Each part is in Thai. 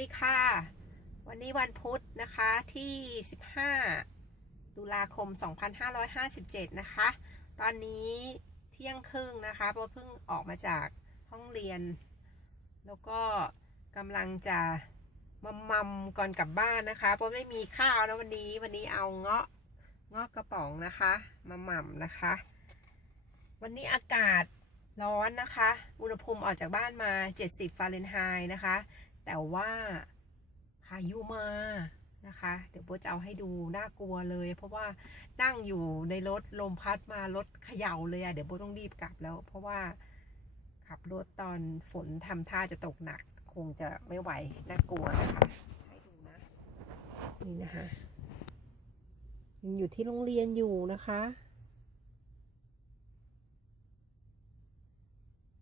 ดีค่ะ วันนี้วันพุธนะคะที่ 15 ตุลาคม 2557 นะคะ ตอนนี้เที่ยงครึ่งนะคะเพราะเพิ่งออกมาจากห้องเรียน แล้วก็กำลังจะมัมมัมก่อนกลับบ้านนะคะเพราะไม่มีข้าวนะวันนี้วันนี้เอาเงาะเงาะกระป๋องนะคะมาหม่ำนะคะ วันนี้อากาศร้อนนะคะ อุณหภูมิออกจากบ้านมา 70 ฟาเรนไฮต์นะคะ แต่ว่าพายุมานะคะ เดี๋ยวโบจะเอาให้ดูน่ากลัวเลย เพราะว่านั่งอยู่ในรถลมพัดมารถเขย่าเลยอะเดี๋ยวโบต้องรีบกลับแล้ว เพราะว่าขับรถตอนฝนทำท่าจะตกหนัก คงจะไม่ไหวน่ากลัวนะคะให้ดูนะนี่นะคะยังอยู่ที่โรงเรียนอยู่นะคะ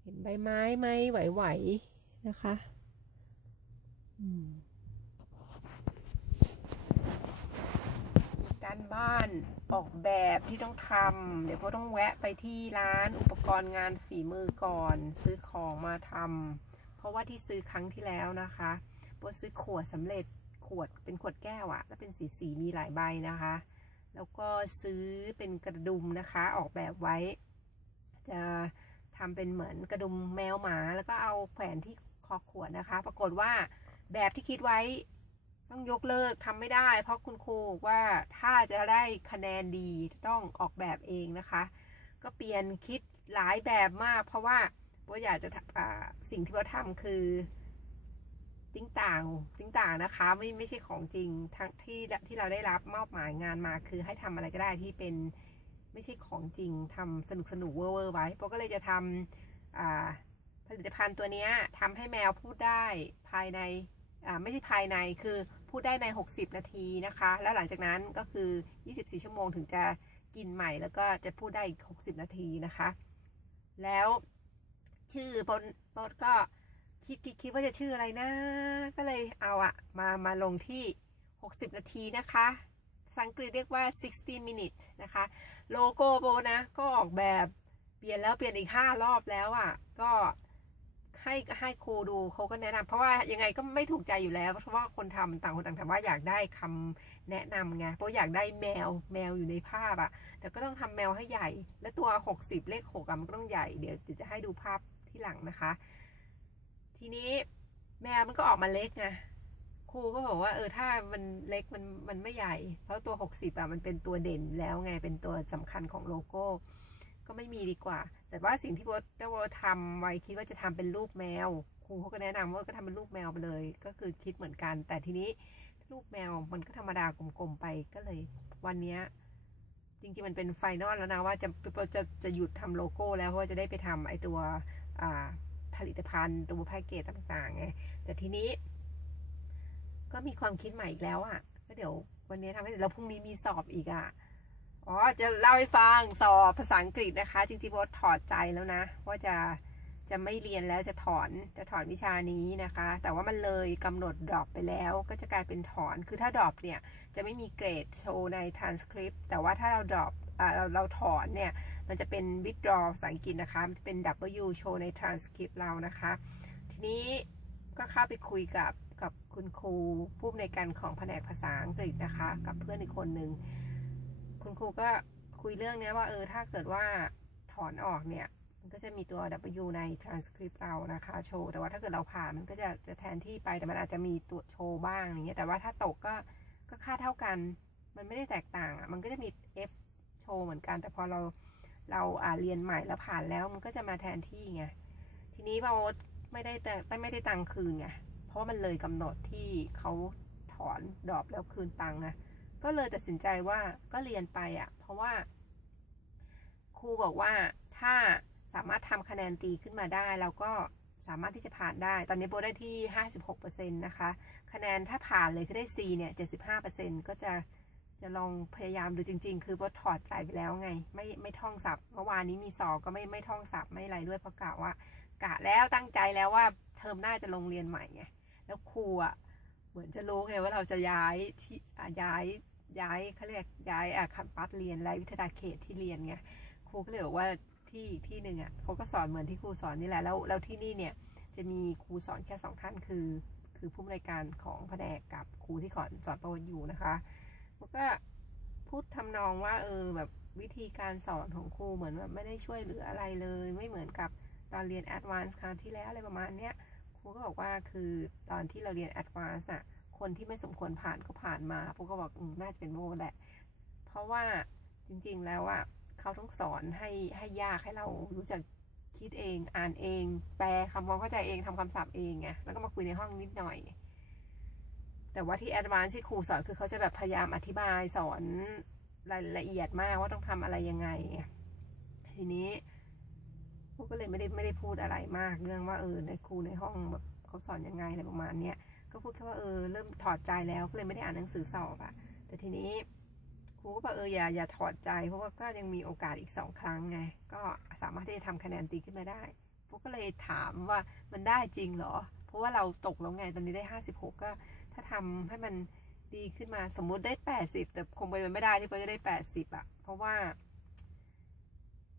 เห็นใบไม้ไหมไหวๆนะคะ การบ้านออกแบบที่ต้องทำเดี๋ยวก็ต้องแวะไปที่ร้านอุปกรณ์งานฝีมือก่อน ซื้อของมาทำเพราะว่าที่ซื้อครั้งที่แล้วนะคะโบซื้อขวดสำเร็จขวดเป็นขวดแก้วอะแล้วเป็นสีสีมีหลายใบนะคะ แล้วก็ซื้อเป็นกระดุมนะคะ ออกแบบไว้ จะทำเป็นเหมือนกระดุมแมวหมา แล้วก็เอาแขวนที่คอขวดนะคะ ปรากฏว่า แบบที่คิดไว้ ต้องยกเลิกทำไม่ได้ เพราะคุณครูบอกว่าถ้าจะได้คะแนนดีต้องออกแบบเองนะคะ ก็เปลี่ยนคิดหลายแบบมาก เพราะว่าว่าอยากจะสิ่งที่เราทำคือติ้งต่างติ้งต่างนะคะ ไม่ไม่ใช่ของจริงทั้งที่ที่เราได้รับมอบหมายงานมาคือให้ทำอะไรก็ได้ที่เป็นไม่ใช่ของจริงทำสนุกสนุกเวอร์เวอร์ไว้เพราะก็เลยจะทำอ่าผลิตภัณฑ์ตัวนี้ทำให้แมวพูดได้ภายใน ไม่ใช่ภายในคือพูดได้ใน 60 นาทีนะคะ แล้วหลังจากนั้นก็คือ 24 ชั่วโมงถึงจะกินใหม่แล้วก็จะพูดได้อีก 60 นาทีนะคะ แล้วชื่อปนปนก็คิดคิดคิดว่าจะชื่ออะไรนะ ก็เลยเอาอะมามาลงที่ 60 นาทีนะคะภาษาอังกฤษเรียกว่า 60 minutes นะคะ โลโก้โบนะก็ออกแบบเปลี่ยนแล้วเปลี่ยนอีก 5 รอบแล้วอะก็ ให้ให้ครูดูเขาก็แนะนำเพราะว่ายังไงก็ไม่ถูกใจอยู่แล้ว เพราะว่าคนทำต่างคนต่างทำว่าอยากได้คำแนะนำไงเพราะอยากได้แมวแมวอยู่ในภาพอะแต่ก็ต้องทำแมวให้ใหญ่ และตัว 60 เลข6อะมันก็ต้องใหญ่เดี๋ยวจะให้ดูภาพที่หลังนะคะ ทีนี้แมวมันก็ออกมาเล็กไงครูก็บอกว่าเออถ้ามันเล็กมันมันไม่ใหญ่ เพราะตัว 60อะมันเป็นตัวเด่นแล้วไงเป็นตัวสำคัญของโลโก้ ก็ไม่มีดีกว่า แต่ว่าสิ่งที่โบทได้โบททำไว้คิดว่าจะทำเป็นรูปแมว ครูเขาก็แนะนำว่าก็ทำเป็นรูปแมวไปเลย ก็คือคิดเหมือนกัน แต่ทีนี้รูปแมวมันก็ธรรมดากลมๆไปก็เลย วันนี้จริงๆมันเป็นไฟนอลแล้วนะว่าจะจะจะหยุดทำโลโก้ แล้วเพราะว่าจะได้ไปทำไอตัวผลิตภัณฑ์ตัวแพ็กเกจต่างๆไงแต่ทีนี้ ก็มีความคิดใหม่อีกแล้วอะ่ะก็เดี๋ยววันนี้ทำให้เสร็จแล้วพรุ่งนี้มีสอบอีกอะ่ะ อ๋อจะเล่าให้ฟังสอบภาษาอังกฤษนะคะ จริงๆโบถอดใจแล้วนะ ว่าจะจะไม่เรียนแล้วจะถอนจะถอนวิชานี้นะคะ แต่ว่ามันเลยกำหนดดรอปไปแล้ว ก็จะกลายเป็นถอนคือถ้าดรอปเนี่ยจะไม่มีเกรดโชว์ใน transcript แต่ว่าถ้าเราดรอปอ่าเราเราถอนเนี่ยมันจะเป็น withdraw ภาษาอังกฤษนะคะ มันจะเป็น W โชว์ใน transcript เรานะคะ ทีนี้ก็เข้าไปคุยกับกับคุณครูผู้อำนวยการของแผนกภาษาอังกฤษนะคะ กับเพื่อนอีกคนหนึ่ง คุณครูก็คุยเรื่องเนี้ยว่าเออถ้าเกิดว่าถอนออกเนี่ย มันก็จะมีตัว W ใน transcript เรานะคะ โชว์ แต่ว่าถ้าเกิดเราผ่านมันก็จะจะแทนที่ไปแต่มันอาจจะมีตัวโชว์บ้างอย่างเงี้ยแต่ว่าถ้าตกก็ก็ค่าเท่ากัน มันไม่ได้แตกต่างอะมันก็จะมี F โชว์เหมือนกัน แต่พอเราเราอ่าเรียนใหม่แล้วผ่านแล้วมันก็จะมาแทนที่ไงทีนี้เราไม่ได้แต่ไม่ได้ตังคืนไงเพราะมันเลยกำหนดที่เขาถอนดอปแล้วคืนตังค์ไง ก็เลยตัดสินใจว่าก็เรียนไปอะ่ะ เพราะว่า ครูบอกว่าถ้าสามารถทำคะแนนตีขึ้นมาได้เราก็สามารถที่จะผ่านได้ ตอนนี้โบได้ที่ 56%นะคะ คะแนนถ้าผ่านเลยคือได้ C เนี่ย 75%ก็จะจะลองพยายามดูจริง ๆ คือโบถอดใจไปแล้วไง ไม่ไม่ท่องศัพท์ เมื่อวานนี้มีสอบก็ไม่ไม่ท่องศัพท์ไม่อะไรด้วยเพราะกะว่ากะแล้วตั้งใจแล้วว่าเทอมหน้าจะลงเรียนใหม่ไง แล้วครูอะ มือนจะรู้ไงว่าเราจะย้ายที่ย้ายย้ายเขาเรียกย้ายอะคัมปัสเรียนและวิทยาเขตที่เรียนไงครูก็เลยบอกว่าที่ที่หนึ่งอะเขาก็สอนเหมือนที่ครูสอนนี่แหละแล้วแล้วที่นี่เนี่ยจะมีครูสอนแค่สองท่านคือ คือผู้อำนวยการของแผนกกับครูที่สอนสอนประวัติอยู่นะคะมันก็พูดทำนองว่าเออแบบวิธีการสอนของครูเหมือนแบบไม่ได้ช่วยเหลืออะไรเลย ไม่เหมือนกับตอนเรียนแอดวานซ์ครั้งที่แล้วอะไรประมาณเนี้ย ครูก็บอกว่าคือตอนที่เราเรียนแอดวานซ์อะคนที่ไม่สมควรผ่านก็ผ่านมาพวกก็บอกอน่าจะเป็นโมแหละ เพราะว่าจริง ๆ แล้วอะเขาต้องสอนให้ให้ยากให้เรารู้จักคิดเองอ่านเอง แปลคำความเข้าใจเองทำคำศัพท์เองไงแล้วก็มาคุยในห้องนิดหน่อย แต่ว่าที่แอดวานซ์ที่ครูสอนคือเขาจะแบบพยายามอธิบายสอนรายละเอียดมากว่าต้องทำอะไรยังไง ทีนี้ พวกก็เลยไม่ได้ไม่ได้พูดอะไรมาก เรื่องว่าเออในครูในห้องแบบเขาสอนยังไงอะไรประมาณเนี้ยก็พูดแค่ว่าเออเริ่มถอดใจแล้วก็เลยไม่ได้อ่านหนังสือสอบอะแต่ทีนี้ครูก็บอกเอออย่าอย่าถอดใจ เพราะว่าก็ยังมีโอกาสอีกสองครั้งไง ก็สามารถที่จะทำคะแนนตีขึ้นมาได้พวกก็เลยถามว่ามันได้จริงเหรอ เพราะว่าเราตกแล้วไงตอนนี้ได้ห้าสิบหกก็ ถ้าทำให้มันดีขึ้นมาสมมุติได้แปดสิบแต่คงเป็นไม่ได้ที่เขาจะได้แปดสิบอะเพราะว่า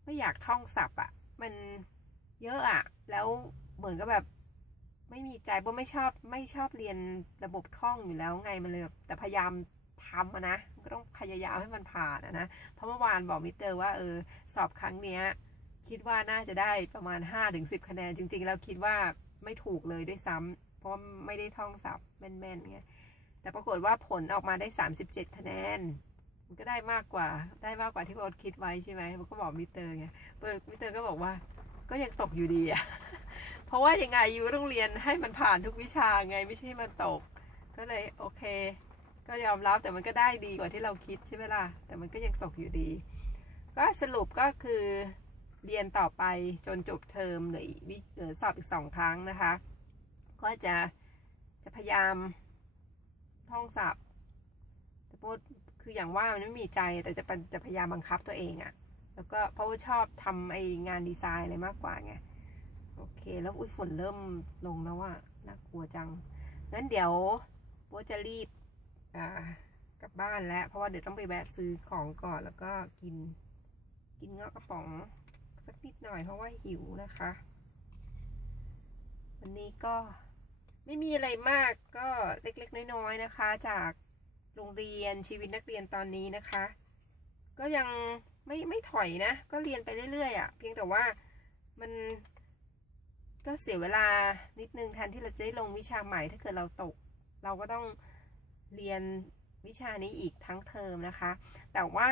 ไม่อยากท่องศัพท์อะ มันเยอะอะแล้วเหมือนกับแบบ ไม่มีใจเพราะไม่ชอบไม่ชอบเรียนระบบท่องอยู่แล้วไงมันเลยแต่พยายามทำนะมันก็ต้องพยายามให้มันผ่านนะเพราะเมื่อวานบอกมิสเตอร์ว่าเออสอบครั้งเนี้ย คิดว่าน่าจะได้ประมาณห้าถึงสิบคะแนน จริง ๆ แล้วคิดว่าไม่ถูกเลยด้วยซ้ำเพราะไม่ได้ท่องศัพท์แม่นๆไงแต่ปรากฏว่าผลออกมาได้สามสิบเจ็ดคะแนน มันก็ได้มากกว่า ได้มากกว่าที่โบทคิดไว้ใช่ไหมมันก็บอกมิสเตอร์ไงมิสเตอร์ก็บอกว่า ก็ยังตกอยู่ดีอะเพราะว่ายังไงยูต้องเรียนให้มันผ่านทุกวิชาไงไม่ใช่มันตก ก็เลยโอเค ก็ยอมรับแต่มันก็ได้ดีกว่าที่เราคิดใช่ไหมล่ะ แต่มันก็ยังตกอยู่ดี ก็สรุปก็คือเรียนต่อไปจนจบเทอมเหลือเหลือสอบอีกสองครั้งนะคะ ก็จะจะพยายามท่องศัพท์พูด คืออย่างว่ามันไม่มีใจแต่จะจะพยายามบังคับตัวเองอะแล้วก็เพราะว่าชอบทำไองานดีไซน์อะไรมากกว่าไงโอเค แล้วอุ้ยฝนเริ่มลงแล้วว่าน่ากลัวจังงั้นเดี๋ยวโบจะรีบอ่ากลับบ้านแล้ว เพราะว่าเดี๋ยวต้องไปแวะซื้อของก่อนแล้วก็กิน กินเงาะกระป๋องสักนิดหน่อยเพราะว่าหิวนะคะ วันนี้ก็ไม่มีอะไรมากก็เล็กๆน้อยๆนะคะ จาก โรงเรียนชีวิตนักเรียนตอนนี้นะคะ ก็ยังไม่ไม่ถอยนะ ก็เรียนไปเรื่อยๆอะ่ะ เพียงแต่ว่ามันก็เสียเวลานิดนึงแทนที่เราจะได้ลงวิชาใหม่ถ้าเกิดเราตก เราก็ต้องเรียนวิชานี้อีกทั้งเทอมนะคะ แต่ว่า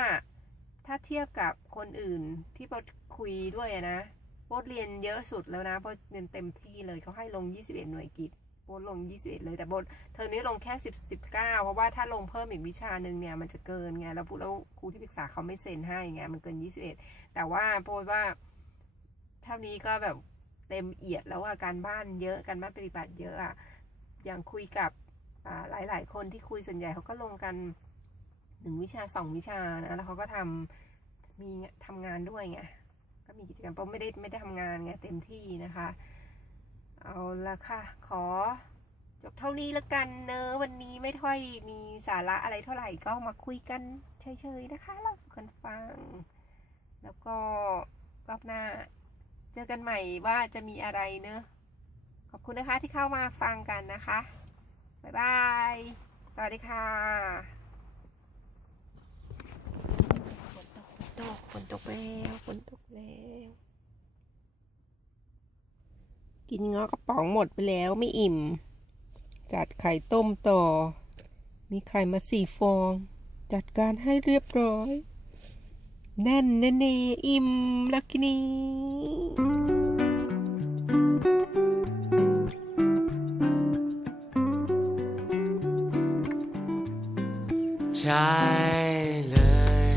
ถ้าเทียบกับคนอื่นที่โบคุยด้วยนะโบทเรียนเยอะสุดแล้วนะโบทเรียนเต็มที่เลยเขาให้ลง 21 หน่วยกิต โบทลง 21 เลยแต่โบทเทอมนี้ลงแค่ 10 19 เพราะว่าถ้าลงเพิ่มอีกวิชาหนึ่งเนี่ยมันจะเกินไงแล้วแล้วครูที่ปรึกษาเขาไม่เซ็นให้ไงมันเกิน 21 แต่ว่าโบทว่าเท่านี้ก็แบบเต็มเอียดแล้วว่าการบ้านเยอะการบ้านปฏิบัติเยอะอะอย่างคุยกับหลาย ๆ คนที่คุยส่วนใหญ่เขาก็ลงกันหนึ่งวิชาสองวิชานะแล้วเขาก็ทำมีทำงานด้วยไงก็มีกิจกรรมเพราะไม่ได้ไม่ได้ทำงานไงเต็มที่นะคะ เอาละค่ะ ขอจบเท่านี้ละกันเนอะวันนี้ไม่ค่อยมีสาระอะไรเท่าไหร่ก็มาคุยกันเฉยๆนะคะเล่าสู่กันฟัง แล้วก็รอบหน้า เจอกันใหม่ว่าจะมีอะไรเนอะขอบคุณนะคะที่เข้ามาฟังกันนะคะ บ๊ายบาย สวัสดีค่ะฝนตกฝนตกฝนตกแล้วฝนตกแล้ว กินเงาะกระป๋องหมดไปแล้วไม่อิ่ม จัดไข่ต้มต่อ มีไข่มาสี่ฟอง จัดการให้เรียบร้อย แน่นแน่ๆอิ่มลักกินีใช่เลย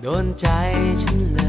โดนใจฉันเลย